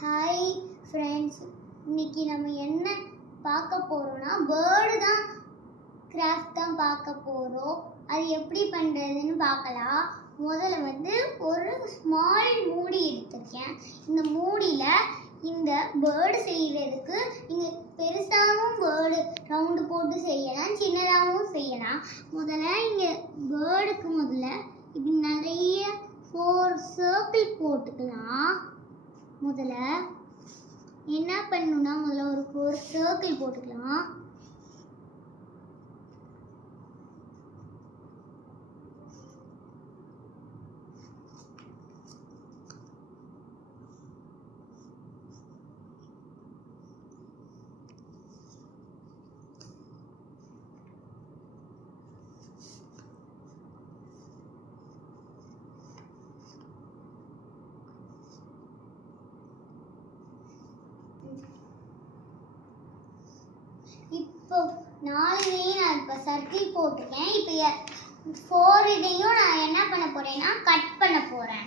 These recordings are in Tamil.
ஹாய் ஃப்ரெண்ட்ஸ், இன்னைக்கு நம்ம என்ன பார்க்க போகிறோம்னா பேர்டு தான் கிராஃப்ட் தான் பார்க்க போகிறோம். அது எப்படி பண்ணுறதுன்னு பார்க்கலாம். முதல்ல ஒரு ஸ்மால் மூடி எடுத்திருக்கேன். இந்த மூடியில் இந்த பேர்டு செய்கிறதுக்கு நீங்கள் பெருசாகவும் பேர்டு ரவுண்டு போட்டு செய்யலாம், சின்னதாகவும் செய்யலாம். இங்கே பேர்டுக்கு இப்படி நிறைய 4 சர்க்கிள் போட்டுக்கலாம். முதல்ல என்ன பண்ணணும்னா ஒரு 4 சர்க்கிள் போட்டுக்கலாம். இப்போ 4 நான் இப்போ சர்க்கிள் போட்டிருக்கேன். இப்போ 4 இதையும் நான் என்ன பண்ண போறேன்னா கட் பண்ண போறேன்.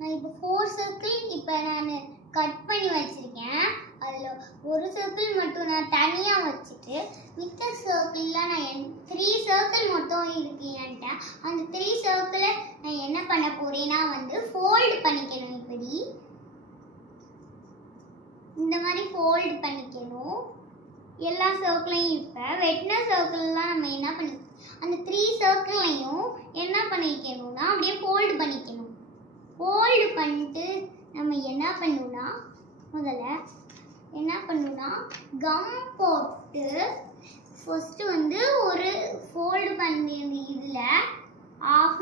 நான் இப்போ 4 சர்க்கிள் இப்போ நான் கட் பண்ணி வச்சிருக்கேன். அதில் ஒரு சர்க்கிள் மட்டும் நான் தனியாக வச்சுட்டு மித்த சர்க்கிள்லாம் நான் 3 சர்க்கிள் மொத்தம் இருக்கு என்கிட்ட. அந்த 3 சர்க்கிளை நான் என்ன பண்ண போறேன்னா ஃபோல்டு பண்ணிக்கணும். இப்படி இந்த மாதிரி ஃபோல்டு பண்ணிக்கணும் எல்லா சர்க்கிளையும். இப்போ வெட்டின சர்க்கிள்லாம் நம்ம என்ன பண்ணி அந்த 3 சர்க்கிளையும் என்ன பண்ணிக்கணும்னா அப்படியே ஃபோல்டு பண்ணிக்கணும். ஃபோல்டு பண்ணிட்டு நம்ம என்ன பண்ணணும்னா முதல்ல என்ன பண்ணணும்னா கம் போட்டு ஃபர்ஸ்ட்டு ஒரு ஃபோல்டு பண்ணி இதில்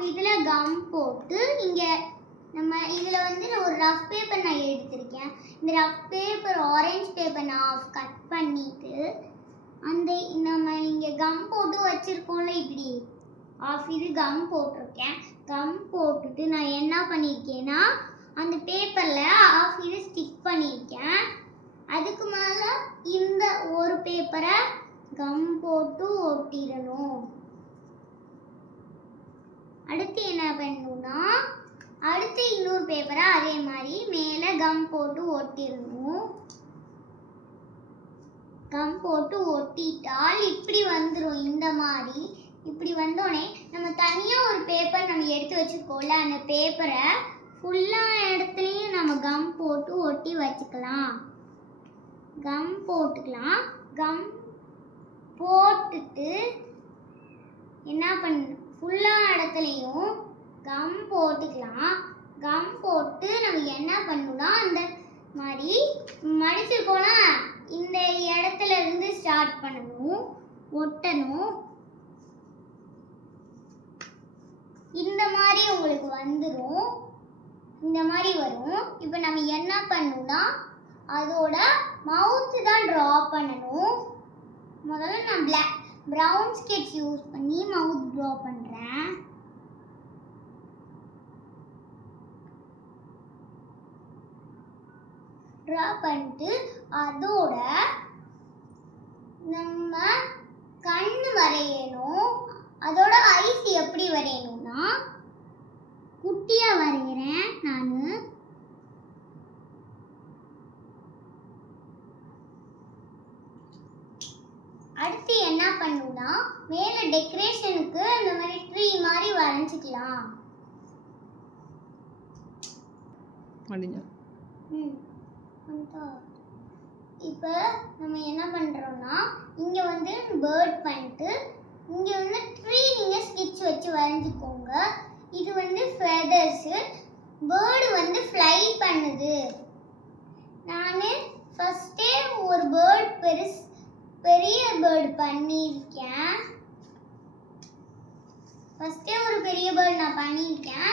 இதில் கம் போட்டு இங்கே நம்ம இதில் ஒரு ரஃப் பேப்பர் நான் எடுத்திருக்கேன். இந்த ரஃப் பேப்பர் ஆரஞ்சு பேப்பர் நான் கட் பண்ணிட்டு நம்ம இங்கே கம் போட்டு வச்சுருக்கோம்ல, இப்படி இது கம் போட்டிருக்கேன். கம் போட்டுட்டு நான் என்ன பண்ணியிருக்கேன்னா அந்த பேப்பரில் இது ஸ்டிக் பண்ணியிருக்கேன். அதுக்கு மேலே இந்த ஒரு பேப்பரை கம் போட்டு ஒட்டிடணும். அடுத்து என்ன பண்ணணும்னா அடுத்து இன்னொரு பேப்பரை அதே மாதிரி மேலே கம் போட்டு ஒட்டிடணும். கம் போட்டு ஒட்டிட்டால் இப்படி வந்துடும். இந்த மாதிரி இப்படி வந்தோடனே நம்ம தனியாக ஒரு பேப்பர் நம்ம எடுத்து வச்சுருக்கோம்ல, அந்த பேப்பரை ஃபுல்லாக இடத்துலையும் நம்ம கம் போட்டு ஒட்டி வச்சுக்கலாம். கம் போட்டுக்கலாம். கம் போட்டுட்டு என்ன பண்ணணும், ஃபுல்லா இடத்துலையும் கம் போட்டுக்கலாம். கம் போட்டு நம்ம என்ன பண்ணணும்னா அந்த மாதிரி மடிச்சிருக்கோம்னா இந்த இடத்துல இருந்து ஸ்டார்ட் பண்ணணும், ஒட்டணும். இந்த மாதிரி உங்களுக்கு வந்துடும். இந்த மாதிரி வரும். இப்போ நம்ம என்ன பண்ணணும்னா அதோட மவுத்து தான் ட்ரா பண்ணணும். முதல்ல நான் ப்ரௌன் ஸ்கெட்ச் யூஸ் பண்ணி மவுத் ட்ரா பண்ணுறேன். ட்ரா பண்ணிட்டு அதோட நம்ம கண்ணு வரையணும். அதோட ஐஸ் எப்படி வரையணும்னா குட்டியா வரைகிறேன் நான். அடுத்து என்ன பண்ணணும்னா மேலே டெக்கரேஷனுக்கு இந்த மாதிரி ட்ரீ மாதிரி வரைஞ்சிக்கலாம். இப்போ நம்ம என்ன பண்ணுறோம்னா இங்கே பேர்ட் பண்ணிட்டு இங்க வந்து ட்ரீ நீங்க ஸ்கெட்ச் வச்சு வரைஞ்சுக்கோங்க. இது வந்து ஃபெதர்ஸ். பேர்டு வந்து ஃப்ளை பண்ணுது. நானு ஃபர்ஸ்டே ஒரு பெரிய பேர்டு பண்ணியிருக்கேன். ஃபர்ஸ்டே ஒரு பெரிய பேர்டு நான் பண்ணியிருக்கேன்.